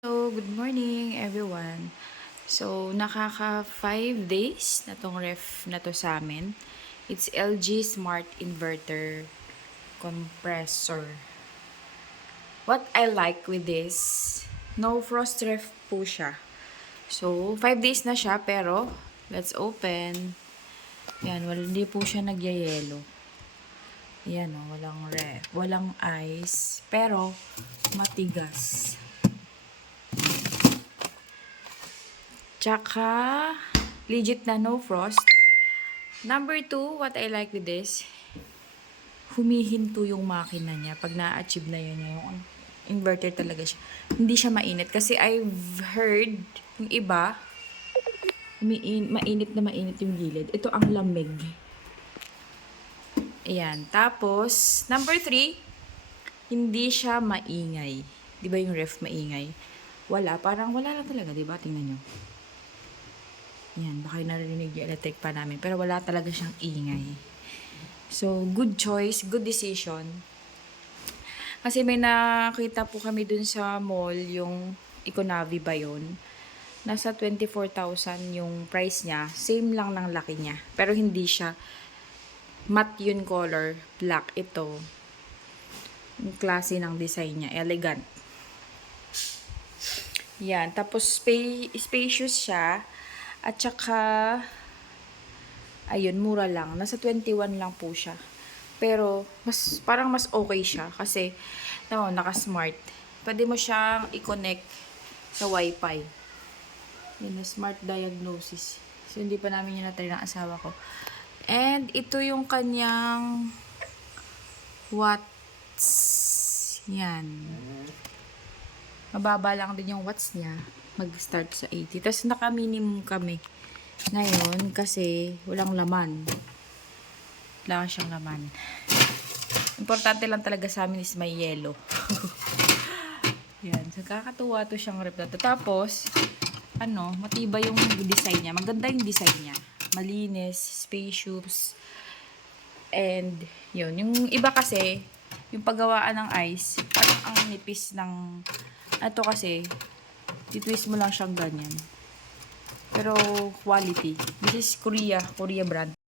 Hello, good morning everyone. So, nakaka 5 days na tong ref na to sa amin. It's LG Smart Inverter Compressor. What I like with this, no frost ref po siya. So, 5 days na siya pero let's open. Yan, hindi po siya nagyayelo. Yan o, walang ref, walang ice, pero matigas. Tsaka, legit na no frost. Number 2, what I like with this, humihinto yung makina niya. Pag na-achieve na yun, yung inverter talaga siya. Hindi siya mainit. Kasi I've heard yung iba, mainit na mainit yung gilid. Ito ang lamig. Ayan. Tapos, number 3, hindi siya maingay. Di ba yung ref maingay? Wala. Parang wala lang talaga. Di ba? Tingnan nyo. Yan, baka narinig yung electric pa namin. Pero wala talaga siyang ingay. So, good choice, good decision. Kasi may nakita po kami dun sa mall, yung Econavi ba yun? Nasa 24,000 yung price niya. Same lang ng laki niya. Pero hindi siya matte yun color. Black ito. Yung klase ng design niya. Elegant. Yan. Tapos, spacious siya. At saka, ayun, mura lang. Nasa 21 lang po siya. Pero, parang mas okay siya. Kasi, no, naka-smart. Pwede mo siyang i-connect sa wifi. Yun, smart diagnosis. So, hindi pa namin yun natry ng asawa ko. And, ito yung kanyang watts. Yan. Mababa lang din yung watts niya. Mag-start sa 80. Tapos, naka-minimum kami. Ngayon, kasi walang laman. Wala siyang laman. Importante lang talaga sa amin is may yellow. Yan. So, kakatuwa to siyang rep na to. Tapos, matibay yung design niya. Maganda yung design niya. Malinis, spacious. And, yun. Yung iba kasi, yung paggawaan ng ice, parang ang nipis ng, ito kasi, titwist mo lang siyang ganyan. Pero, quality. This is Korea brand.